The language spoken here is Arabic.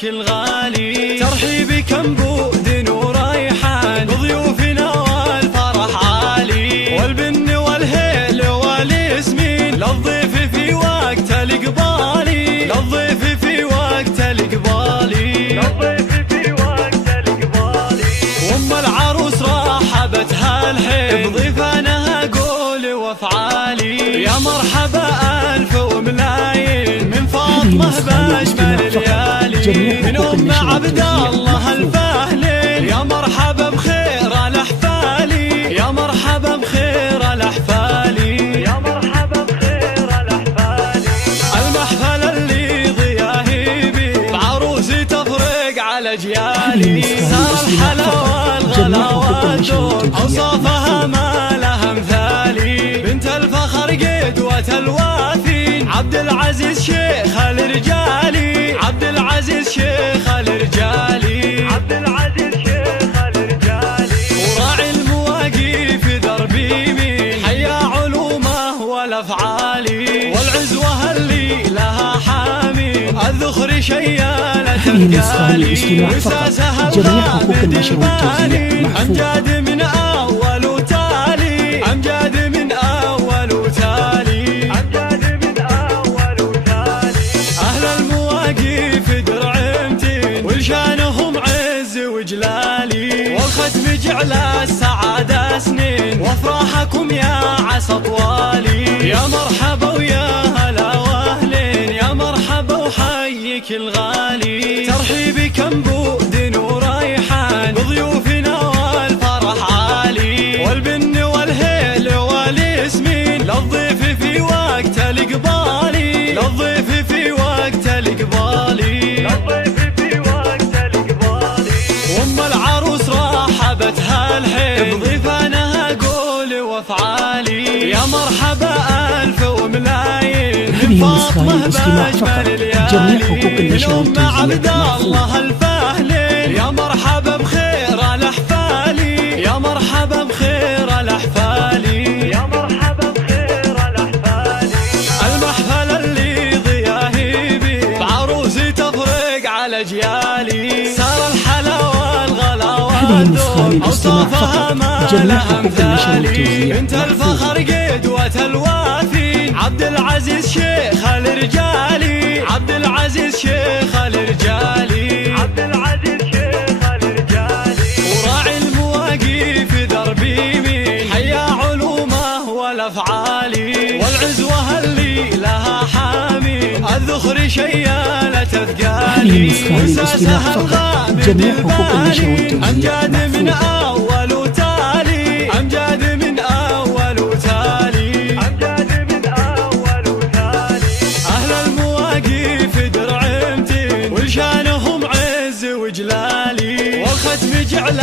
حيك الغالي، ترحيبي كنبود وريحان بضيوفنا والفرح عالي، والبن والهيل والياسمين للضيف في وقت الإقبالي، للضيف في وقت الإقبالي، للضيف في وقت الإقبالي. وأم العروس رحبتها الحين بضيفانها قول وافعالي، يا مرحبا ألف وملايين من فاطمة بأجمل الليالي، من أم عبد الله الفهلين، يا مرحبا بخير الأحفالي، يا مرحبا بخير الأحفالي، يا مرحبا بخير الأحفالي. المحفل اللي ضياهي بي بعروسي تفرق على أجيالي، صار الحلا والغلا والذوق أوصافها ما لها مثالي، بنت الفخر قدوة الوافين عبد العزيز شيخ الرجالي، عبد العزيز شيخ الرجالي، عبد العزيز شيخ الرجالي. وراعي المواقف دربي مين حيا علومه والافعالي، والعزوه اللي لها حامي الذخر شيالة الرجالي، وساسها الغامد الباني امجاد من اول وتالي، امجاد من اول وتالي، امجاد من اول وتالي. اهل المواقف درعمتين ولشانهم عز وجلالي، والختم جعل السعادة سنين وافراحكم يا عسى طوالي، يا مرحبا ويا هلا واهلين، يا مرحبا وحيك الغالي، ترحيبي كنبود وريحان بضيوفنا والفرح عالي، والبن والهيل والياسمين للضيف في وقت الإقبالي، للضيف في وقت الإقبالي، للضيف في وقت الإقبالي. وأم العروس رحبتها الحين بضيفانها قول وافعالي، يا مرحبا ألف وملايين من فاطمة بأجمل الليالي، من أم عبد الله الفهلين، يا مرحبا بخير الأحفالي، يا مرحبا بخير الأحفالي، يا مرحبا بخير الأحفالي. المحفل اللي ضياهي بي بعروسي تفرق على أجيالي، صار الحلا والغلا والذوق أوصافها ما لها مثالي، بنت الفخر قدوة الوافين عبد العزيز شيخ الرجالي، عبد العزيز شيخ الرجالي، عبد العزيز شيخ الرجالي. وراعي المواقف دربي مين حيا علومه والافعالي، والعزوه اللي لها حامي الذخر شيالة اثقالي، وساسها الغامد الباني امجاد من اول وتالي، امجاد من اول وتالي، امجاد من اول وتالي. اهل المواقف درعمتين ولشانهم عز وجلالي، والختم جعل